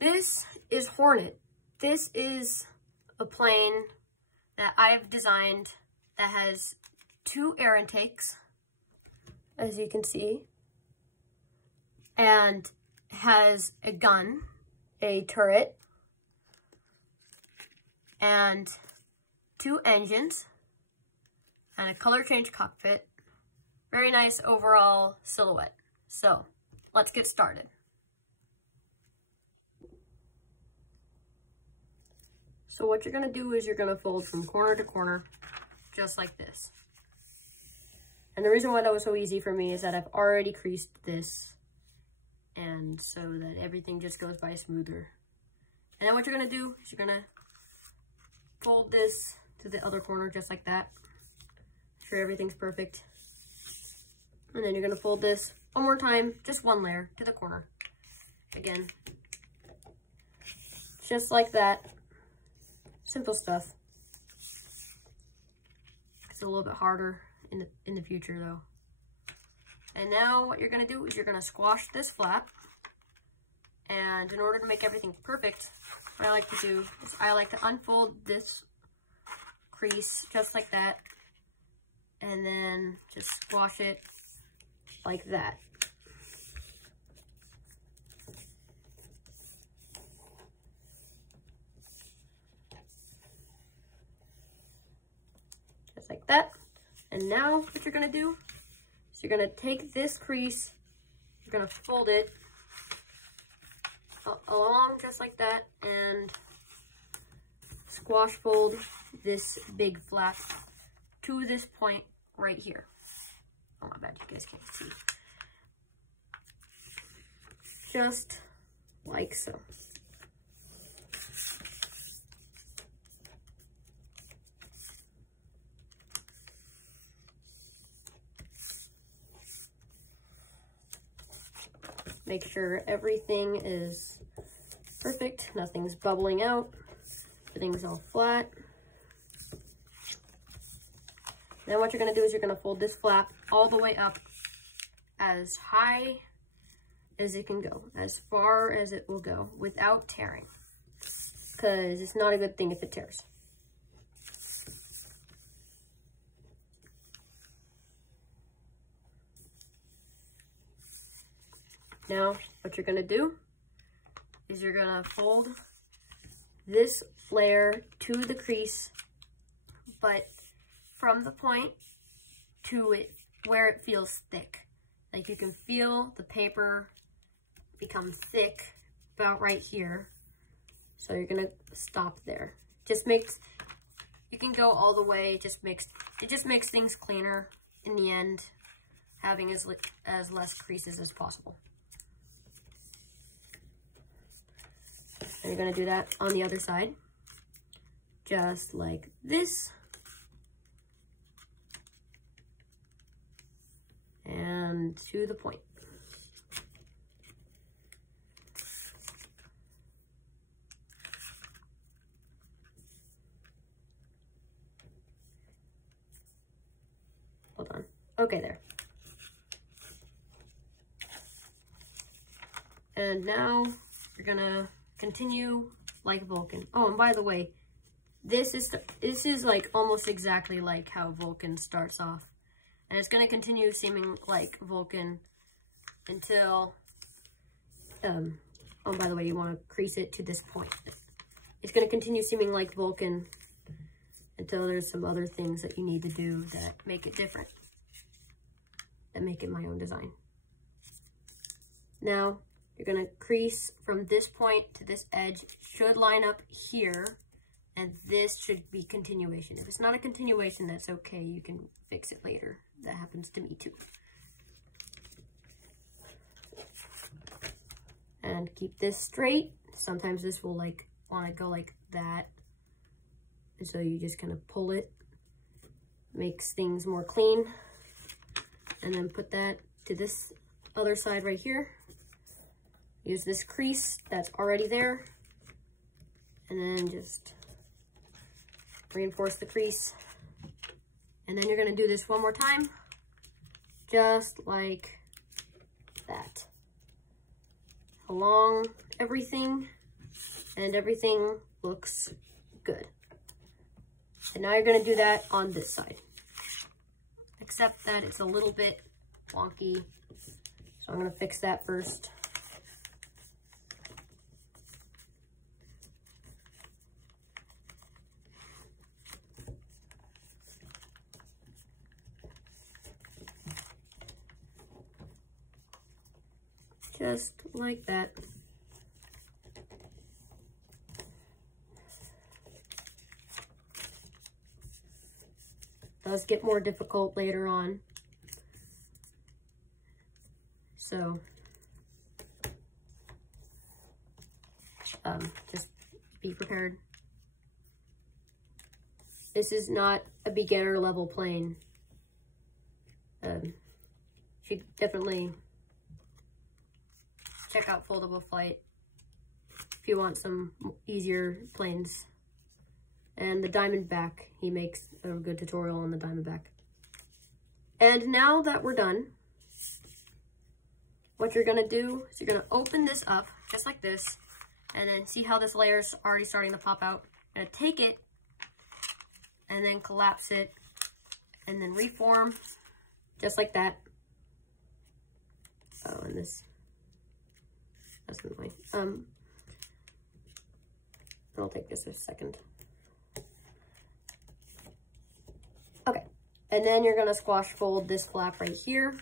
This is Hornet. This is a plane that I've designed that has 2 air intakes, as you can see, and has a gun, a turret, and 2 engines, and a color change cockpit. Very nice overall silhouette. So, let's get started. So what you're gonna do is you're gonna fold from corner to corner, just like this. And the reason why that was so easy for me is that I've already creased this, and so that everything just goes by smoother. And then what you're gonna do is you're gonna fold this to the other corner, just like that. Make sure everything's perfect. And then you're gonna fold this one more time, just 1 layer to the corner. Again, just like that. Simple stuff. It's a little bit harder in the future though. And now what you're gonna do is you're gonna squash this flap. And in order to make everything perfect, what I like to do is I like to unfold this crease just like that. And then just squash it like that. Just like that. And now what you're gonna do is you're gonna take this crease, you're gonna fold it along just like that, and squash fold this big flap to this point right here. Oh my bad, you guys can't see. Just like so. Make sure everything is perfect, nothing's bubbling out, everything's all flat. Then what you're gonna do is you're gonna fold this flap all the way up as high as it can go, as far as it will go without tearing, because it's not a good thing if it tears. Now, what you're gonna do is you're gonna fold this layer to the crease, but from the point to it where it feels thick. Like you can feel the paper become thick about right here. So you're gonna stop there. Just makes, you can go all the way, it just makes things cleaner in the end, having as less creases as possible. And you're gonna do that on the other side, just like this. And to the point. Hold on. Okay, there. And now you're gonna continue like Vulcan. Oh, and by the way, this is like almost exactly like how Vulcan starts off. And it's going to continue seeming like Vulcan until, oh, by the way, you want to crease it to this point. It's going to continue seeming like Vulcan until there's some other things that you need to do that make it different, that make it my own design. Now, you're going to crease from this point to this edge. It should line up here, and this should be continuation. If it's not a continuation, that's okay. You can fix it later. That happens to me too. And keep this straight. Sometimes this will like want to go like that. And so you just kind of pull it. Makes things more clean. And then put that to this other side right here. Use this crease that's already there. And then just reinforce the crease. And then you're going to do this one more time, just like that. Along everything, and everything looks good. And now you're gonna do that on this side. Except that it's a little bit wonky, so I'm gonna fix that first. Just like that. Does get more difficult later on. So, just be prepared. This is not a beginner level plane. Should definitely check out Foldable Flight if you want some easier planes. And the Diamondback, he makes a good tutorial on the Diamondback. And now that we're done, what you're gonna do is you're gonna open this up, just like this, and then see how this layer's already starting to pop out. You're gonna take it, and then collapse it, and then reform, just like that. Oh, and this, that's annoying. I'll take this a second. Okay, and then you're gonna squash fold this flap right here.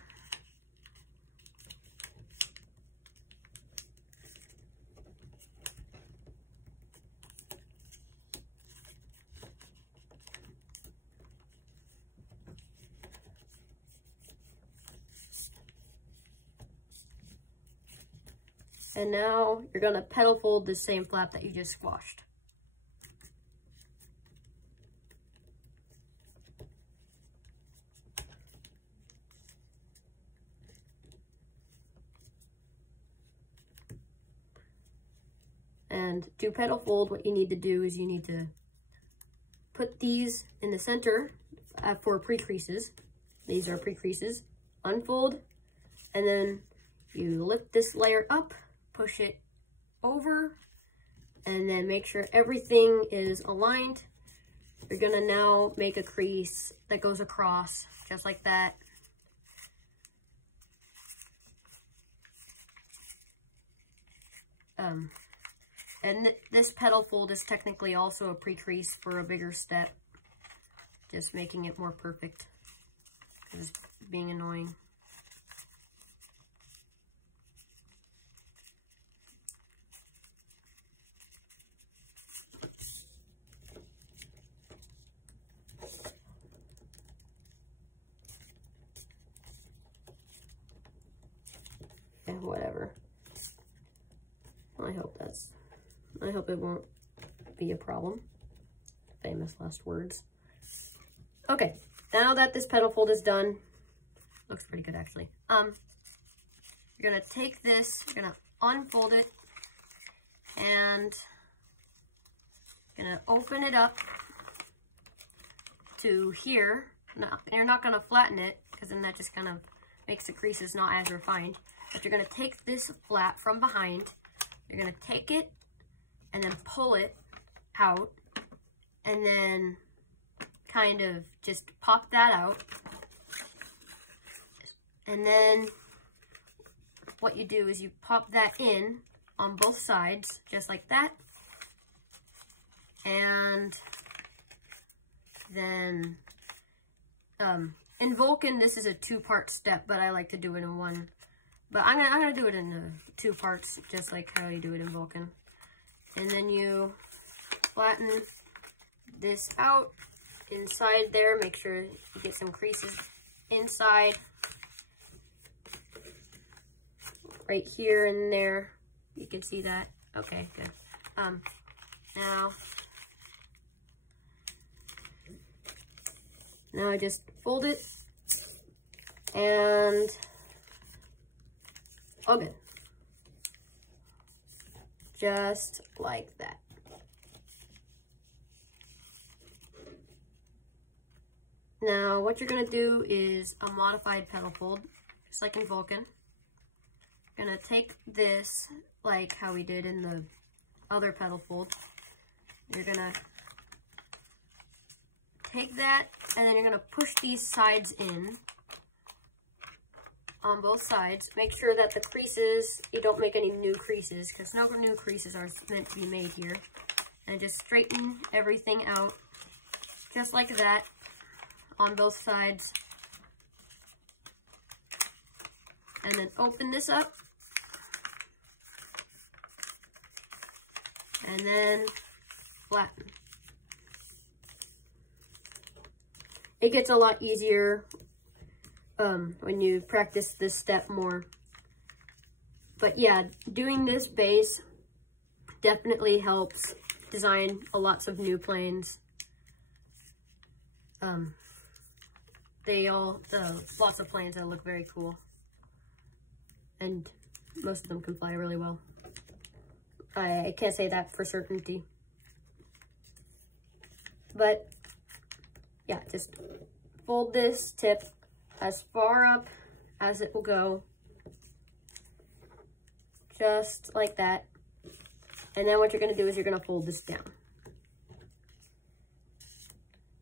And now you're gonna petal fold the same flap that you just squashed. And to petal fold, what you need to do is you need to put these in the center for pre-creases. These are pre-creases. Unfold, and then you lift this layer up, push it over, and then make sure everything is aligned. You're gonna now make a crease that goes across, just like that. And this petal fold is technically also a pre-crease for a bigger step, just making it more perfect, because it's being annoying. Yeah, whatever. I hope it won't be a problem. Famous last words. Okay, now that this petal fold is done, looks pretty good actually. You're gonna take this, you're gonna unfold it, and you're gonna open it up to here. Now, you're not gonna flatten it, because then that just kind of makes the creases not as refined. But you're gonna take this flap from behind, you're gonna take it, and then pull it out, and then kind of just pop that out. And then what you do is you pop that in on both sides, just like that. And then in Vulcan, this is a 2-part step, but I like to do it in one. But I'm gonna do it in 2 parts, just like how you do it in Vulcan. And then you flatten this out inside there. Make sure you get some creases inside. Right here and there. You can see that. Okay, good. Now I just fold it and all good. Just like that. Now what you're gonna do is a modified petal fold, just like in Vulcan. You're gonna take this, like how we did in the other petal fold, you're gonna take that and then you're gonna push these sides in on both sides. Make sure that the creases, you don't make any new creases because no new creases are meant to be made here. And just straighten everything out just like that on both sides. And then open this up. And then flatten. It gets a lot easier when you practice this step more. But yeah, doing this base definitely helps design lots of new planes. Lots of planes that look very cool. And most of them can fly really well. I can't say that for certainty. But yeah, just fold this tip as far up as it will go. Just like that. And then what you're going to do is you're going to fold this down.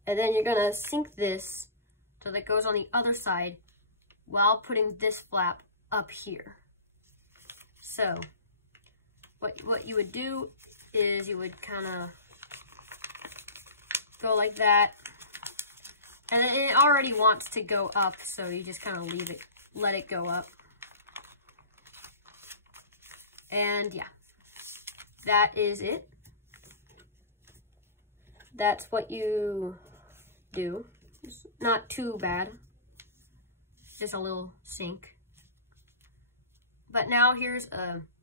And then you're going to sink this so that it goes on the other side while putting this flap up here. So what you would do is you would kind of go like that. And it already wants to go up, so you just kind of let it go up. And yeah, that is it. That's what you do. It's not too bad. Just a little sink. But now here's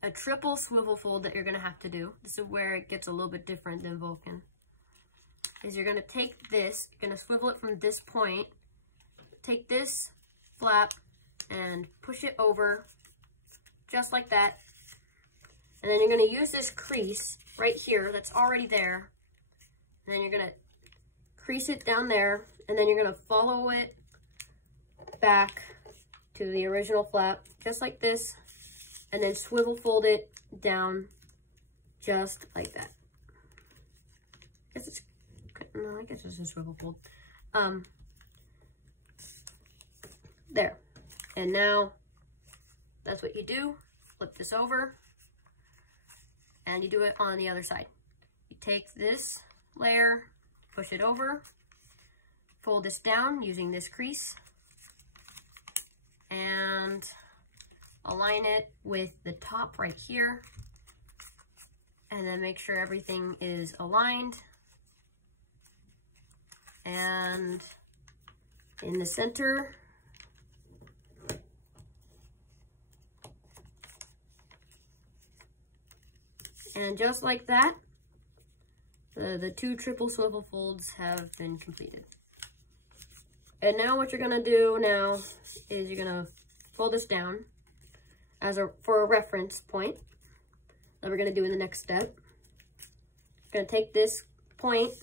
a triple swivel fold that you're going to have to do. This is where it gets a little bit different than Vulcan. Is you're going to take this, you're going to swivel it from this point, take this flap and push it over just like that. And then you're going to use this crease right here that's already there. And then you're going to crease it down there, and then you're going to follow it back to the original flap just like this, and then swivel fold it down just like that. I guess it's a swivel fold. There. And now that's what you do. Flip this over and you do it on the other side. You take this layer, push it over, fold this down using this crease, and align it with the top right here, and then make sure everything is aligned. And in the center, and just like that, the two triple swivel folds have been completed. And now what you're gonna do now is you're gonna fold this down for a reference point that we're gonna do in the next step. You're gonna take this point,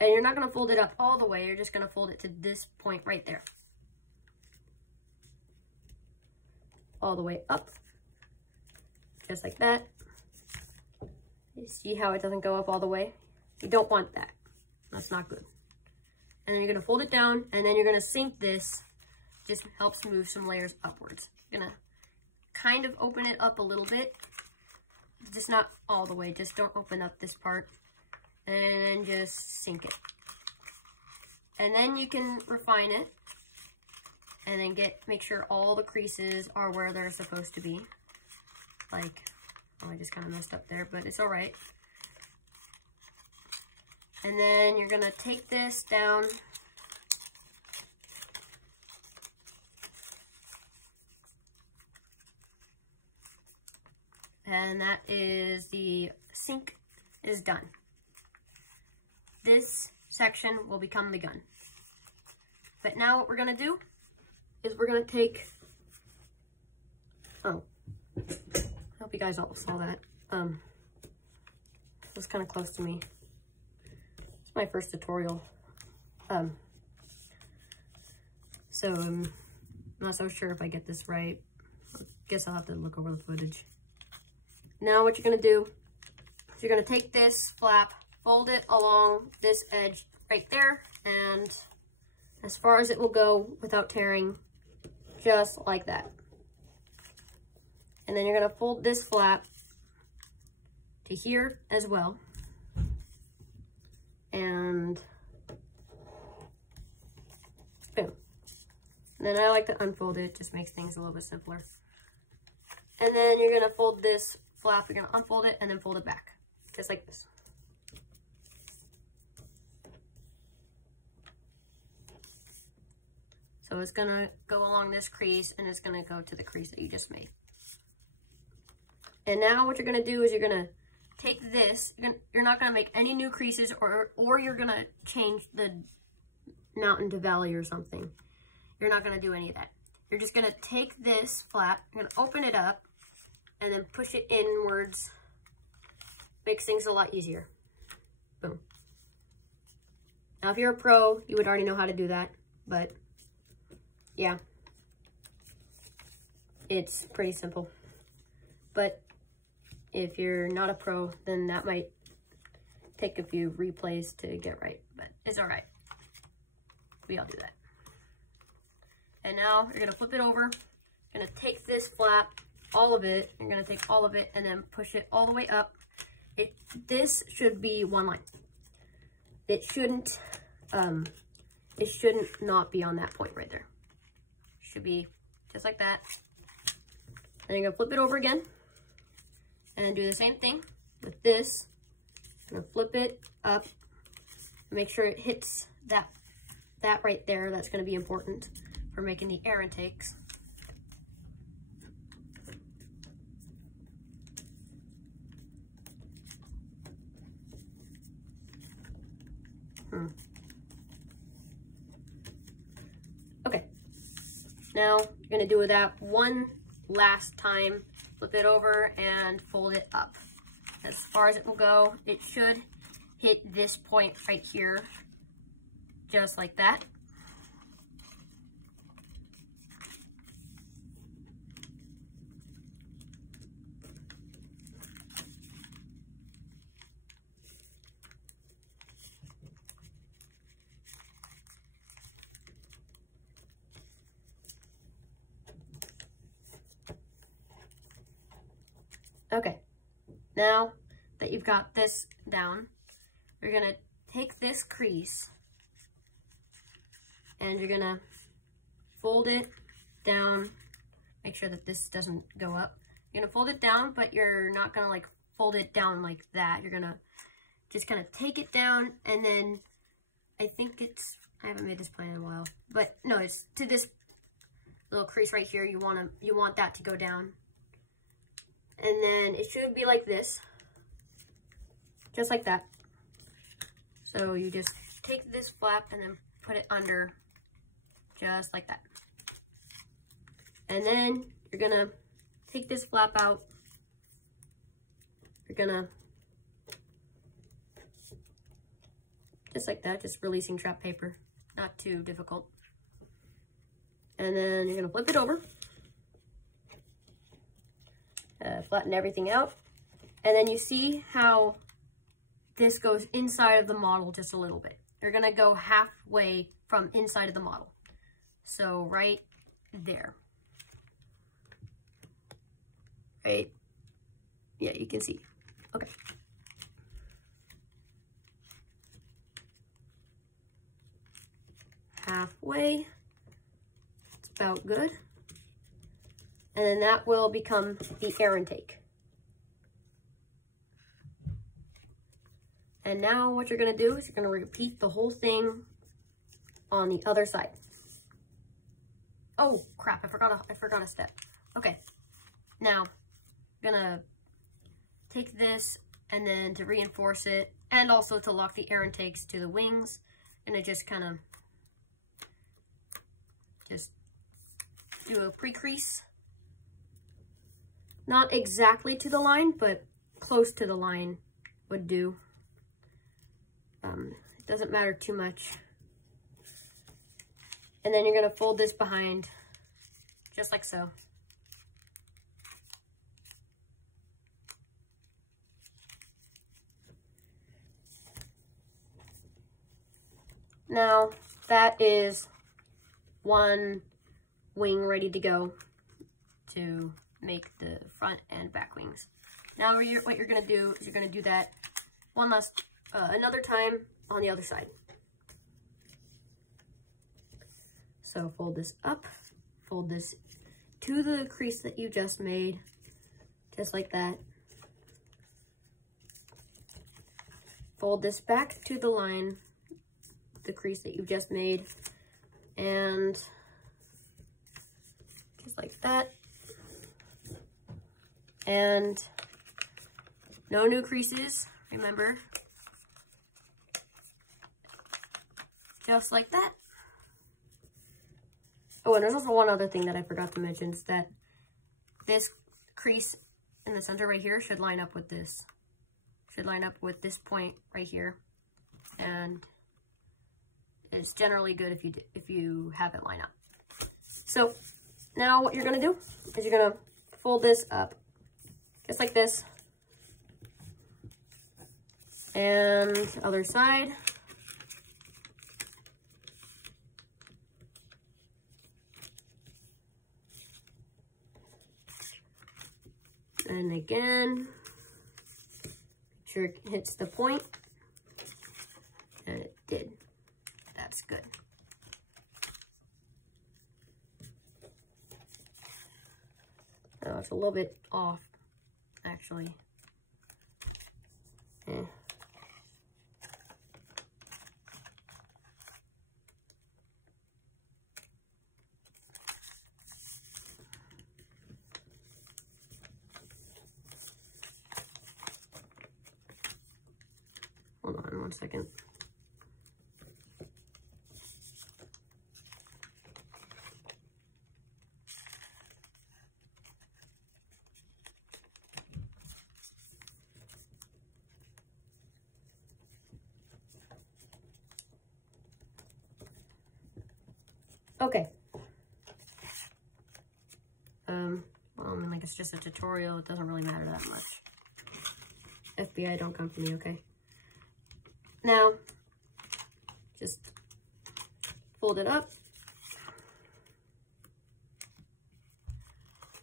and you're not gonna fold it up all the way, you're just gonna fold it to this point right there. All the way up, just like that. You see how it doesn't go up all the way? You don't want that. That's not good. And then you're gonna fold it down, and then you're gonna sink this. Just helps move some layers upwards. You're gonna kind of open it up a little bit, just not all the way. Just don't open up this part, and then just sink it. And then you can refine it, and then make sure all the creases are where they're supposed to be. Like, oh, I just kind of messed up there, but it's all right. And then you're gonna take this down and that is the sink is done. This section will become the gun. But now what we're gonna do is we're gonna take, oh, I hope you guys all saw that. It was kind of close to me. It's my first tutorial. So I'm not so sure if I get this right. I guess I'll have to look over the footage. Now what you're gonna do is you're gonna take this flap, fold it along this edge right there, and as far as it will go without tearing, just like that. And then you're gonna fold this flap to here as well. And boom. And then I like to unfold it, just makes things a little bit simpler. And then you're gonna fold this flap, you're gonna unfold it and then fold it back, just like this. So it's gonna go along this crease and it's gonna go to the crease that you just made. And now what you're gonna do is you're gonna take this, you're not gonna make any new creases or you're gonna change the mountain to valley or something. You're not gonna do any of that. You're just gonna take this flap, you're gonna open it up and then push it inwards. Makes things a lot easier. Boom. Now if you're a pro, you would already know how to do that, but yeah, it's pretty simple. But if you're not a pro, then that might take a few replays to get right, but it's all right. We all do that. And now you're gonna flip it over. You're gonna take this flap, all of it. You're gonna take all of it and then push it all the way up. This should be one line. It shouldn't not be on that point right there. Should be just like that. And you're gonna flip it over again and do the same thing with this. I'm gonna flip it up, make sure it hits that right there. That's gonna be important for making the air intakes. Okay, now you're gonna do that one last time. Flip it over and fold it up. As far as it will go, it should hit this point right here, just like that. Okay, now that you've got this down, you're gonna take this crease and you're gonna fold it down. Make sure that this doesn't go up. You're gonna fold it down, but you're not gonna like fold it down like that. You're gonna just kind of take it down, and then I haven't made this plan in a while, but no, it's to this little crease right here. You want that to go down. And then it should be like this, just like that. So you just take this flap and then put it under, just like that. And then you're gonna take this flap out. You're gonna, just like that, just releasing trap paper. Not too difficult. And then you're gonna flip it over. Flatten everything out, and then you see how this goes inside of the model just a little bit. You're gonna go halfway from inside of the model, so right there. Right, yeah, you can see. Okay, halfway, it's about good. And then that will become the air intake. And now what you're gonna do is you're gonna repeat the whole thing on the other side. Oh crap, I forgot a step. Okay, now I'm gonna take this, and then to reinforce it and also to lock the air intakes to the wings, and I just kind of just do a pre-crease. Not exactly to the line, but close to the line would do. It doesn't matter too much. And then you're gonna fold this behind, just like so. Now that is one wing ready to go to make the front and back wings. Now what you're gonna do is you're gonna do that another time on the other side. So fold this up, fold this to the crease that you just made, just like that. Fold this back to the line, the crease that you just made, and just like that. And no new creases, remember. Just like that. Oh, and there's also one other thing that I forgot to mention, is that this crease in the center right here should line up with this. Should line up with this point right here. And it's generally good if you have it line up. So now what you're gonna do is you're gonna fold this up just like this. And other side. And again, make sure it hits the point. And it did. That's good. Oh, it's a little bit off, actually. Hold on 1 second. Okay. Well, I mean, like, it's just a tutorial. It doesn't really matter that much. FBI, don't come for me, okay? Now, just fold it up.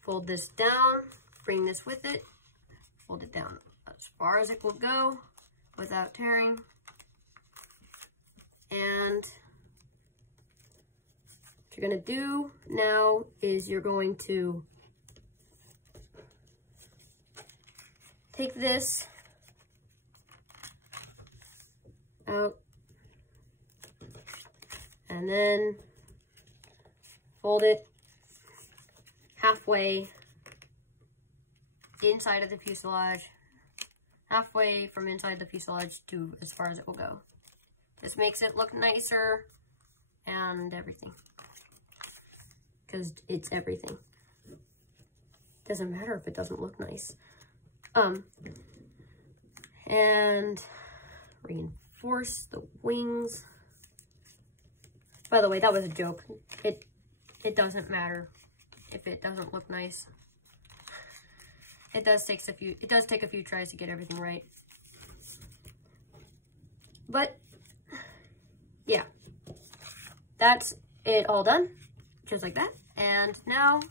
Fold this down. Bring this with it. Fold it down as far as it will go without tearing. And what you're going to do now is you're going to take this out and then fold it halfway inside of the fuselage, halfway from inside the fuselage to as far as it will go. This makes it look nicer and everything, because it's everything. Doesn't matter if it doesn't look nice. And reinforce the wings. By the way, that was a joke. It doesn't matter if it doesn't look nice. It does take a few tries to get everything right. But yeah, that's it all done, just like that. And now I'm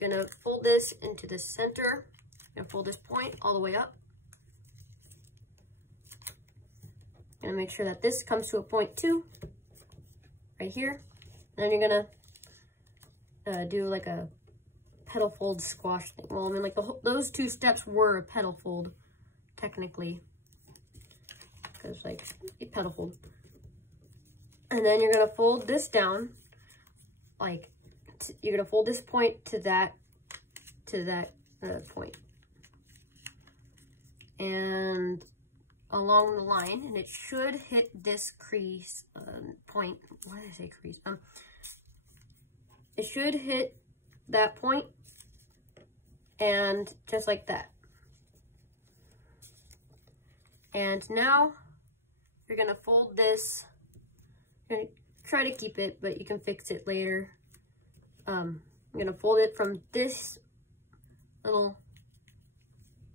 gonna fold this into the center. I'm gonna fold this point all the way up. Gonna make sure that this comes to a point too, right here. And then you're gonna do like a petal fold squash thing. Well, I mean, like those two steps were a petal fold, technically, because like a petal fold. And then you're gonna fold this down, like you're gonna fold this point to that point, and along the line, and it should hit this crease point. Why did I say crease? It should hit that point, and just like that. And now you're gonna fold this. You're gonna try to keep it, but you can fix it later. I'm gonna fold it from this little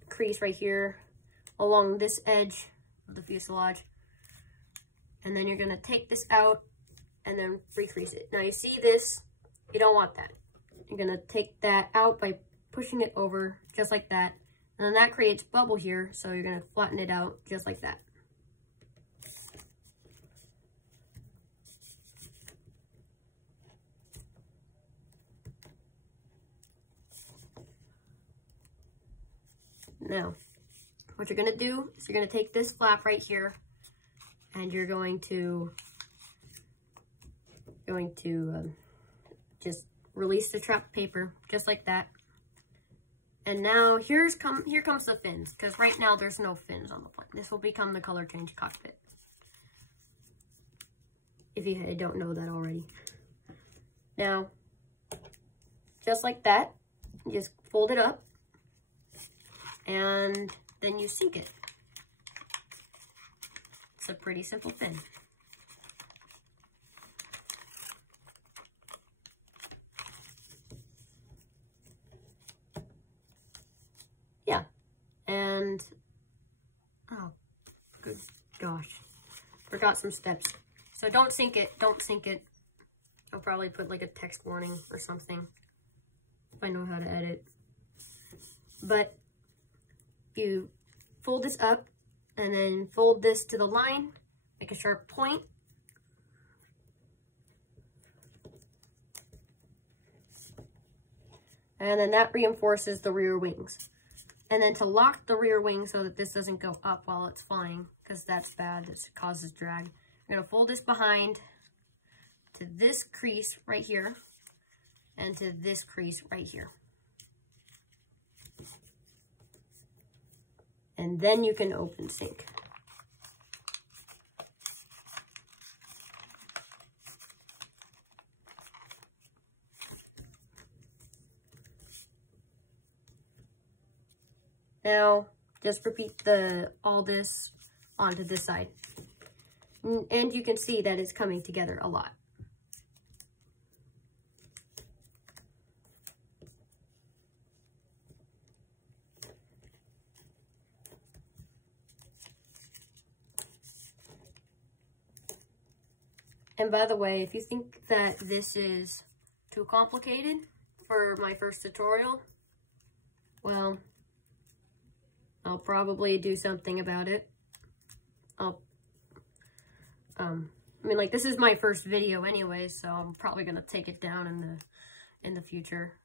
crease right here along this edge of the fuselage, And then you're gonna take this out and then recrease it. Now you see this, you don't want that. You're gonna take that out by pushing it over just like that. And then that creates bubble here, so you're gonna flatten it out just like that. Now, what you're gonna do is you're gonna take this flap right here and you're going to just release the trap paper just like that. And now here comes the fins, because right now there's no fins on the plane. This will become the color change cockpit, if you don't know that already. Now, just like that, you just fold it up and then you sink it. It's a pretty simple fin. Yeah, and oh, good gosh, forgot some steps. So don't sink it, don't sink it. I'll probably put like a text warning or something if I know how to edit. But you fold this up and then fold this to the line, make a sharp point. And then that reinforces the rear wings. And then to lock the rear wing so that this doesn't go up while it's flying, because that's bad, it causes drag. I'm gonna fold this behind to this crease right here and to this crease right here. And then you can open sync. Now, just repeat all this onto this side. And you can see that it's coming together a lot. And by the way, if you think that this is too complicated for my first tutorial, well, I'll probably do something about it. I mean, like, this is my first video anyway, so I'm probably gonna take it down in the future.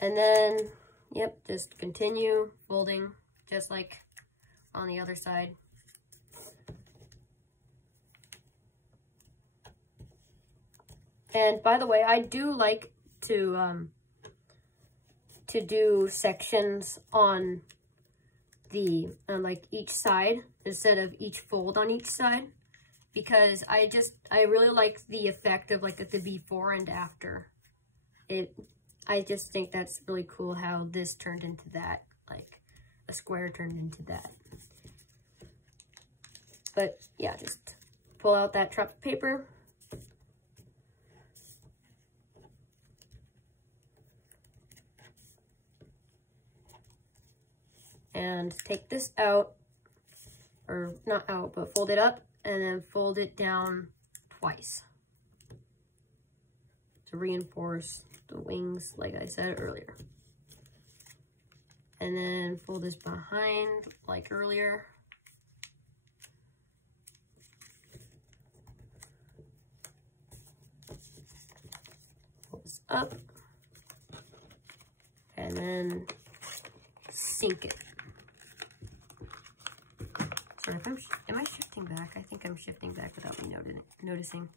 And then, yep, just continue folding just like on the other side. And by the way, I do like to do sections on the like each side instead of each fold on each side, because I really like the effect of like the before and after. I just think that's really cool how this turned into that, like a square turned into that. But yeah, just pull out that trap paper. And take this out, or not out, but fold it up and then fold it down twice to reinforce the wings, like I said earlier. And then fold this behind like earlier. Fold this up and then sink it. Sorry, am I shifting back? I think I'm shifting back without me noticing.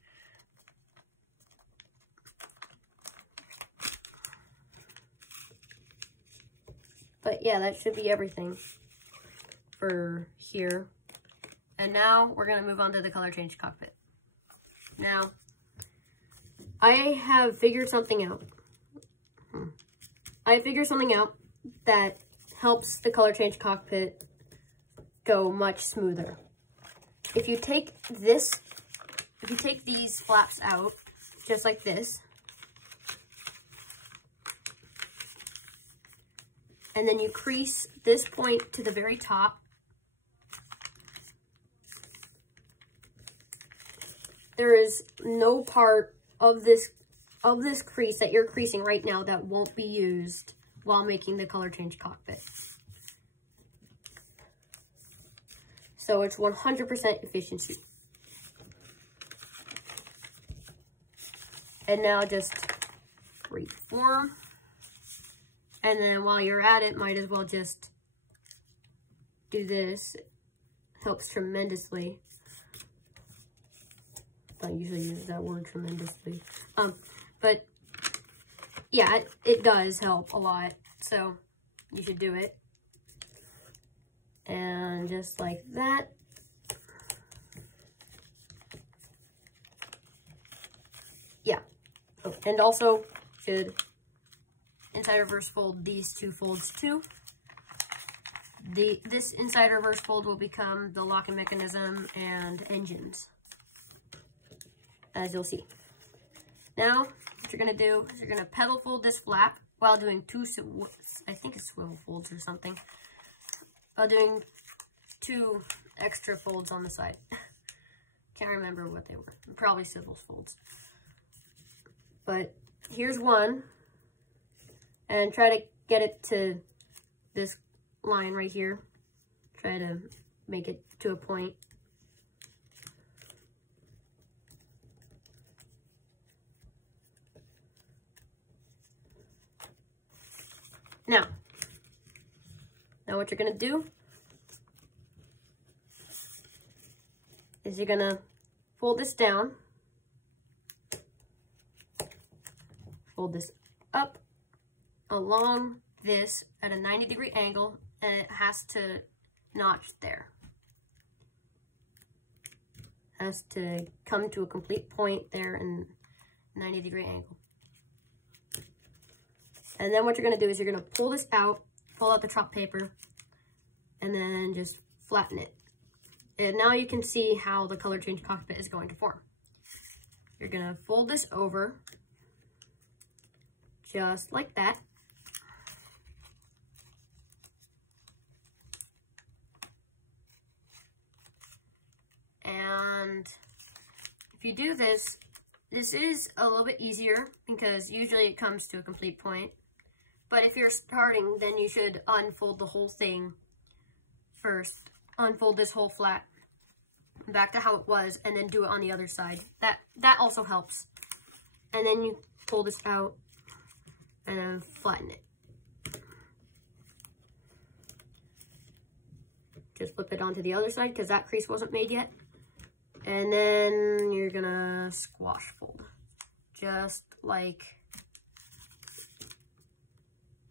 But yeah, that should be everything for here. And now we're gonna move on to the color change cockpit. Now, I have figured something out. I figured something out that helps the color change cockpit go much smoother. If you take these flaps out, just like this, and then you crease this point to the very top, there is no part of this crease that you're creasing right now that won't be used while making the color change cockpit. So it's 100% efficiency. And now just reform. And then while you're at it, might as well just do this. It helps tremendously. I don't usually use that word tremendously. But yeah, it does help a lot. So you should do it. And just like that. Yeah. Oh, and also should inside reverse fold these two folds too. This inside reverse fold will become the locking mechanism and engines, as you'll see. Now, what you're gonna do is you're gonna pedal fold this flap while doing I think it's swivel folds or something. While doing 2 extra folds on the side. Can't remember what they were. Probably swivel folds. But here's one. And try to get it to this line right here. Try to make it to a point. Now what you're gonna do is you're gonna fold this down, fold this up along this at a 90-degree angle, and it has to notch there. Has to come to a complete point there in 90-degree angle. And then what you're gonna do is you're gonna pull this out, pull out the chalk paper, and then just flatten it. And now you can see how the color change cockpit is going to form. You're gonna fold this over, just like that. And if you do this, this is a little bit easier because usually it comes to a complete point. But if you're starting, then you should unfold the whole thing first. Unfold this whole flat back to how it was, and then do it on the other side. That also helps. And then you pull this out and then flatten it. Just flip it onto the other side because that crease wasn't made yet. And then you're gonna squash fold, just like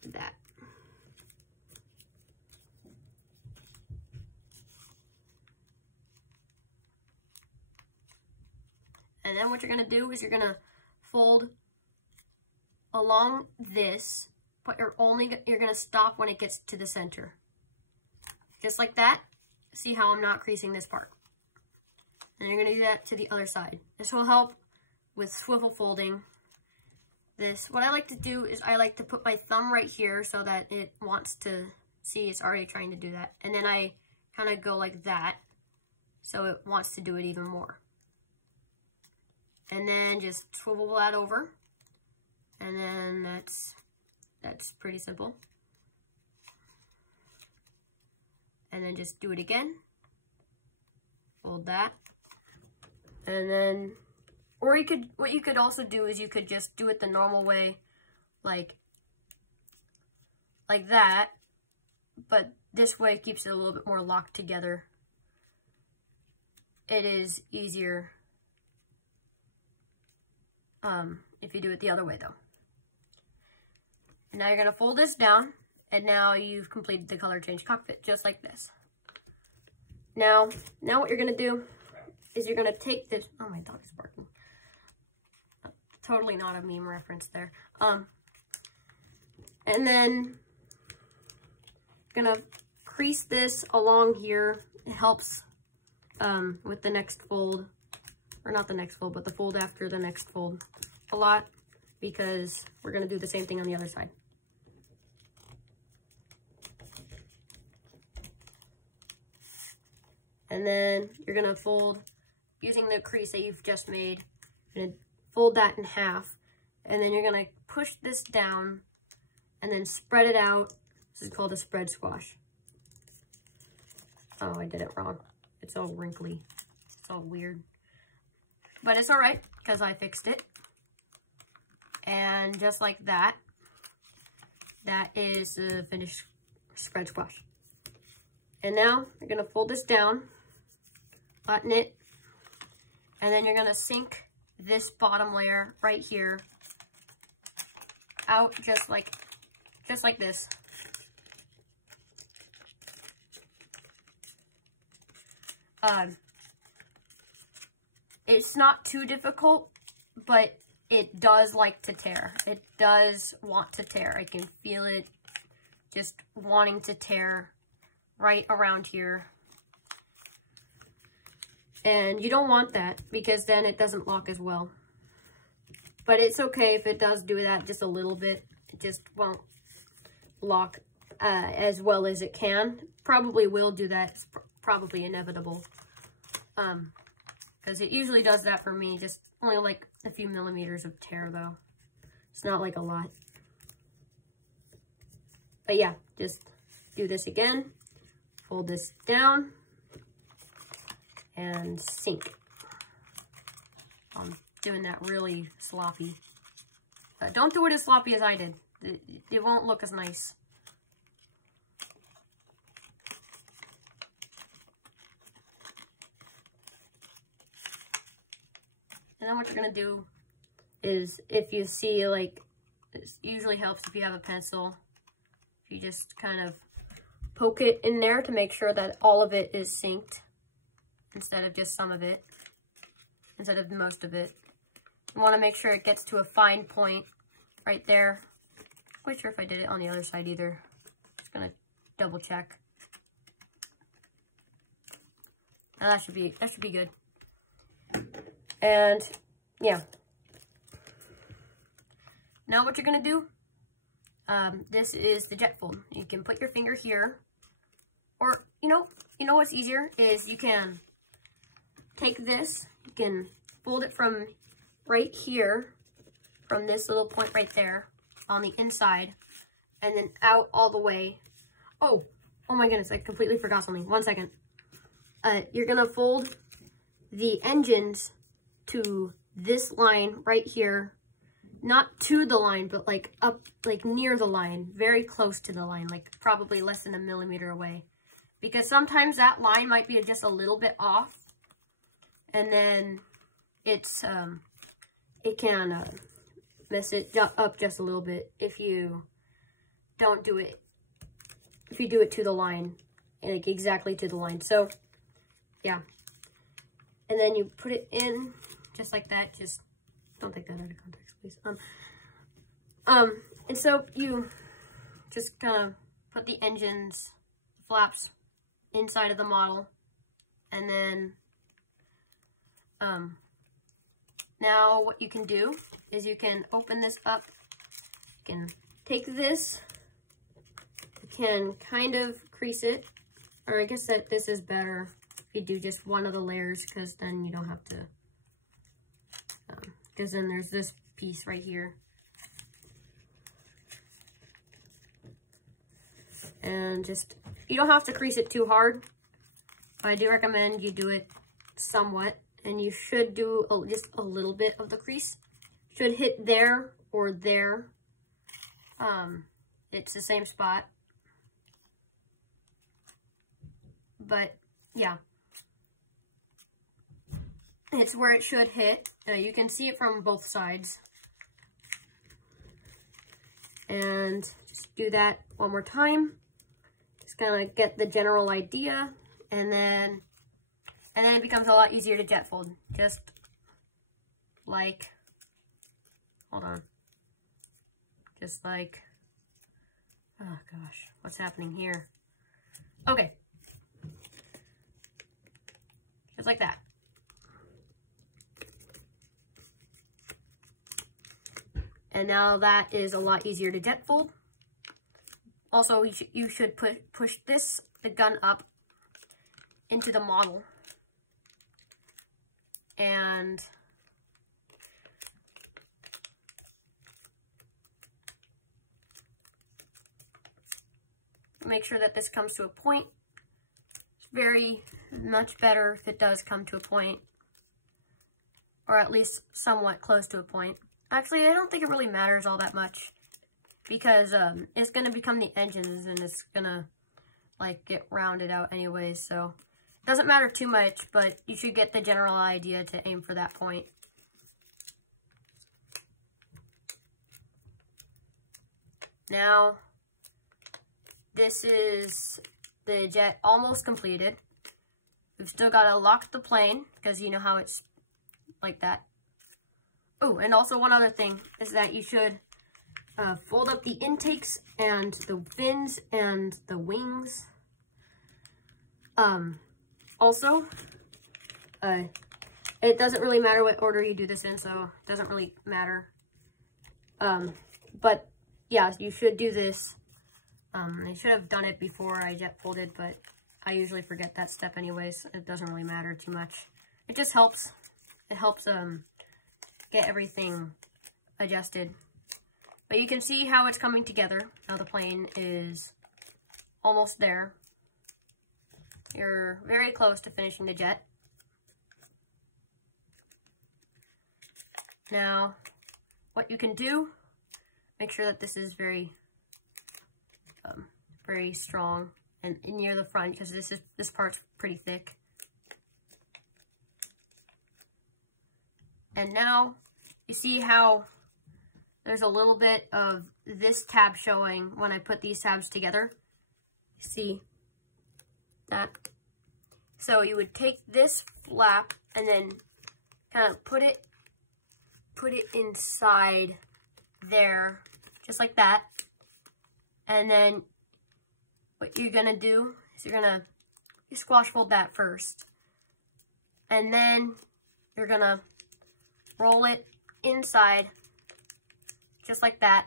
that. And then what you're gonna do is you're gonna fold along this, but you're gonna stop when it gets to the center. Just like that. See how I'm not creasing this part. And you're gonna do that to the other side. This will help with swivel folding. What I like to do is I like to put my thumb right here so that it wants to see it's already trying to do that. And then I kind of go like that so it wants to do it even more. And then just swivel that over. And then that's pretty simple. And then just do it again. Fold that. And then, or what you could also do is you could just do it the normal way, like that, but this way keeps it a little bit more locked together. It is easier if you do it the other way though. And now you're gonna fold this down, and now you've completed the color change cockpit just like this. Now what you're gonna do is you're gonna take this, oh, my dog is barking. Totally not a meme reference there. And then gonna crease this along here. It helps with the next fold, or not the next fold, but the fold after the next fold a lot, because we're gonna do the same thing on the other side. And then you're gonna fold using the crease that you've just made, you're gonna fold that in half, and then you're gonna push this down and then spread it out. This is called a spread squash. Oh, I did it wrong. It's all wrinkly. It's all weird. But it's all right, because I fixed it. And just like that, that is the finished spread squash. And now you're gonna fold this down, button it, and then you're gonna sink this bottom layer right here out just like this. It's not too difficult, but it does like to tear. It does want to tear. I can feel it just wanting to tear right around here. And you don't want that because then it doesn't lock as well. But it's okay if it does do that just a little bit. It just won't lock as well as it can. Probably will do that. It's probably inevitable. Because it usually does that for me. Just only like a few millimeters of tear though. It's not like a lot. But yeah, just do this again. Fold this down and sink. I'm doing that really sloppy. Don't do it as sloppy as I did. It won't look as nice. And then what you're gonna do is, if you see, like, it usually helps if you have a pencil. You just kind of poke it in there to make sure that all of it is synced instead of just some of it, instead of most of it. You want to make sure it gets to a fine point right there. Not quite sure if I did it on the other side either. Just gonna double check. Now that should be good. And yeah. Now what you're gonna do, this is the jet fold. You can put your finger here, or you know what's easier is you can take this, you can fold it from right here, from this little point right there on the inside, and then out all the way. Oh my goodness, I completely forgot something. 1 second. You're gonna fold the engines to this line right here. Not to the line, but like up, like near the line, very close to the line, like probably less than a millimeter away. Because sometimes that line might be just a little bit off, and then it's, it can mess it up just a little bit if you don't do it, if you do it to the line, like exactly to the line. So, yeah. And then you put it in just like that. Just don't take that out of context, please. And so you just kind of put the engines, flaps inside of the model, and then now what you can do is you can open this up. You can take this, you can kind of crease it, or I guess that this is better if you do just one of the layers, because then you don't have to, because then there's this piece right here. And just, you don't have to crease it too hard, but I do recommend you do it somewhat, and you should do just a little bit of the crease. Should hit there or there. It's the same spot. But yeah, it's where it should hit. You can see it from both sides. And just do that one more time. Just kind of get the general idea, and then it becomes a lot easier to jet fold. Just like, hold on. Just like, oh gosh, what's happening here? Okay. Just like that. And now that is a lot easier to jet fold. Also, you should push the gun up into the model. and make sure that this comes to a point. It's very much better if it does come to a point, or at least somewhat close to a point. Actually, I don't think it really matters all that much, because it's going to become the engines and it's going to like get rounded out anyways, so it doesn't matter too much, but you should get the general idea to aim for that point. Now, this is the jet almost completed. We've still got to lock the plane, because you know how it's like that. Oh, and also one other thing is that you should fold up the intakes and the fins and the wings. Also, it doesn't really matter what order you do this in, so it doesn't really matter. But yeah, you should do this. I should have done it before I jet folded, but I usually forget that step anyways. It doesn't really matter too much. It just helps. It helps get everything adjusted. But you can see how it's coming together. Now the plane is almost there. You're very close to finishing the jet. Now, what you can do, make sure that this is very strong and near the front, because this part's pretty thick. And now you see how there's a little bit of this tab showing when I put these tabs together. See that? So you would take this flap and then kind of put it inside there, just like that. And then what you're gonna do is you squash fold that first. And then you're gonna roll it inside, just like that.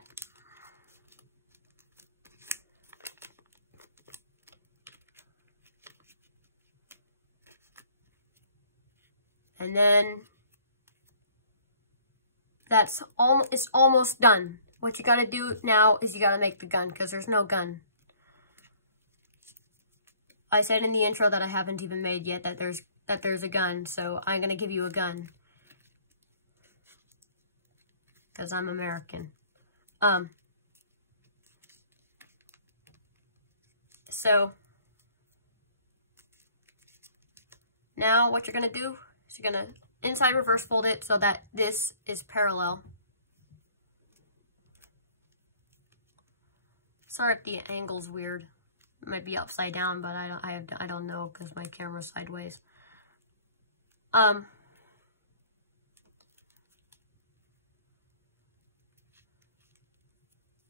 And then it's almost done. What you gotta do now is you gotta make the gun, because there's no gun. I said in the intro that I haven't even made yet that there's a gun, so I'm gonna give you a gun. Because I'm American. So now what you're gonna do is you're gonna inside reverse fold it so that this is parallel. Sorry if the angle's weird. It might be upside down, but I don't know because my camera's sideways. And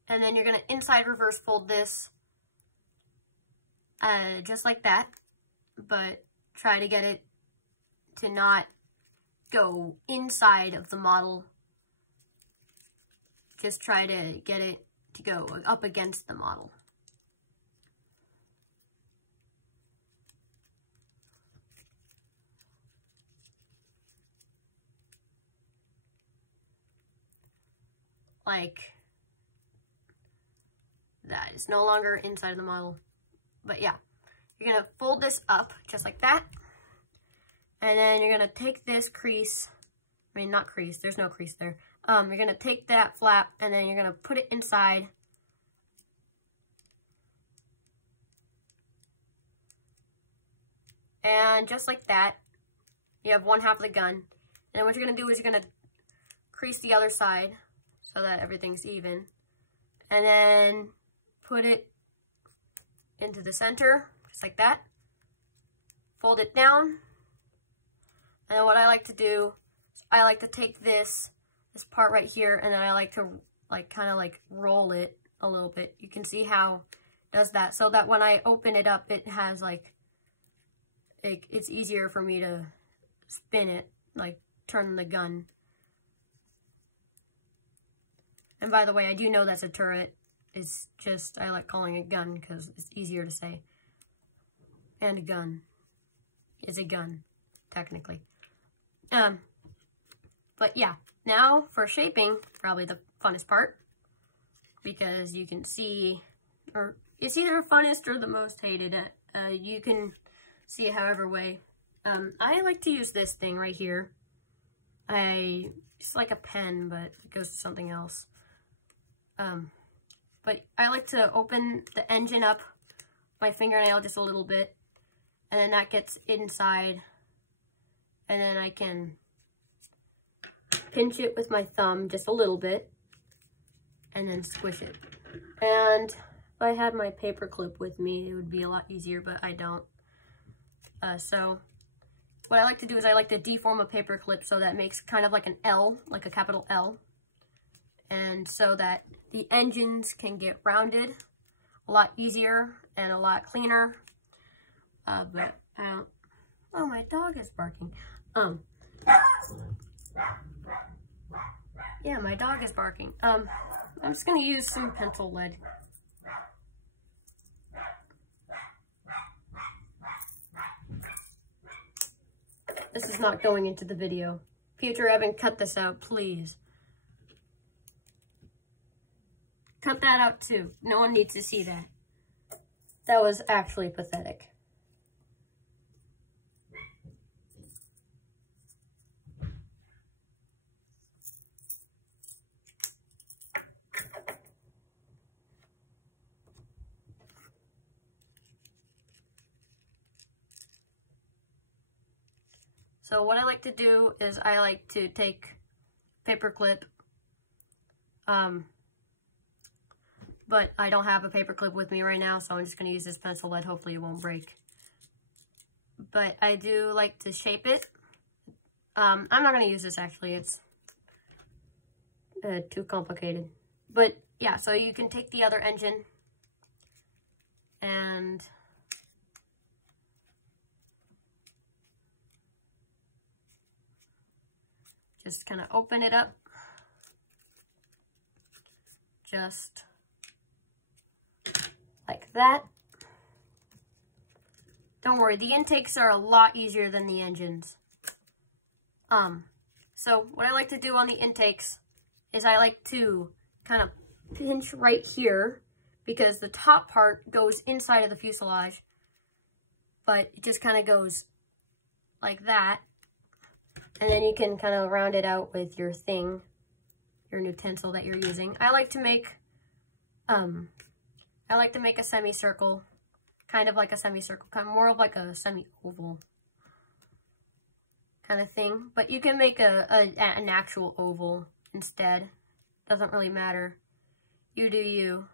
then you're gonna inside reverse fold this just like that, but try to get it to not go inside of the model. Just try to get it to go up against the model. Like that. It's no longer inside of the model. But yeah, you're gonna fold this up just like that. And then you're gonna take this crease, I mean not crease, there's no crease there. You're gonna take that flap and then you're gonna put it inside. And just like that, you have one half of the gun. And then what you're gonna do is you're gonna crease the other side so that everything's even. And then put it into the center, just like that. Fold it down. And then what I like to do is I like to take this part right here, and then I like to kind of roll it a little bit. You can see how it does that, so that when I open it up, it has it's easier for me to spin it, turn the gun. And by the way, I do know that's a turret. It's just, I like calling it gun because it's easier to say. And a gun is a gun, technically. But yeah, now for shaping, probably the funnest part, because you can see, or it's either funnest or the most hated. You can see it however way. I like to use this thing right here. It's like a pen, but it goes to something else. But I like to open the engine up my fingernail just a little bit, and then that gets inside, and then I can pinch it with my thumb just a little bit, and then squish it. And if I had my paper clip with me, it would be a lot easier, but I don't. So what I like to do is I like to deform a paper clip so that it makes kind of like an L, like a capital L. And so that the engines can get rounded a lot easier and a lot cleaner. But I don't, oh, my dog is barking. Yeah, my dog is barking. I'm just gonna use some pencil lead. This is not going into the video. Future Evan, cut this out, please. Cut that out too. No one needs to see that. That was actually pathetic. So what I like to do is I like to take paper clip, but I don't have a paper clip with me right now, so I'm just going to use this pencil lead. Hopefully it won't break. But I do like to shape it. I'm not going to use this actually. It's too complicated. But yeah, so you can take the other engine and just kind of open it up, just like that. Don't worry, the intakes are a lot easier than the engines. So what I like to do on the intakes is I like to kind of pinch right here because the top part goes inside of the fuselage, but it just kind of goes like that. And then you can kind of round it out with your thing, your utensil that you're using. I like to make a semicircle, kind of like a semicircle, kind of more of like a semi-oval kind of thing. But you can make an actual oval instead. Doesn't really matter. You do you.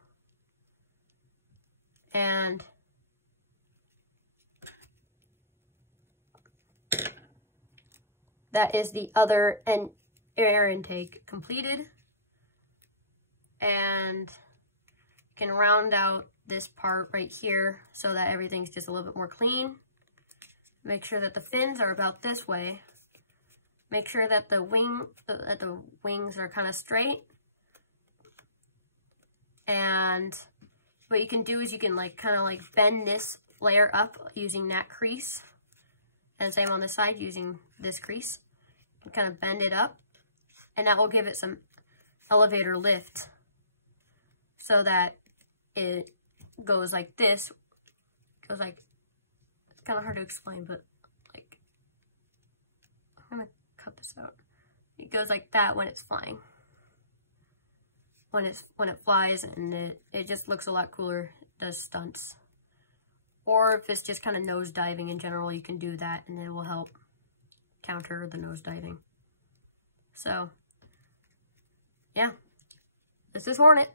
And that is the other air intake completed. And you can round out this part right here so that everything's just a little bit more clean. Make sure that the fins are about this way. Make sure that the wings are kind of straight. And what you can do is you can kind of bend this layer up using that crease. And same on the side using this crease. You can kind of bend it up, and that will give it some elevator lift so that it goes like this. It goes like, it's kind of hard to explain, but like, I'm gonna cut this out. It goes like that when it's flying. When it flies, and it just looks a lot cooler. It does stunts. Or if it's just kind of nose diving in general, you can do that, and it will help counter the nose diving. So, yeah, this is Hornet.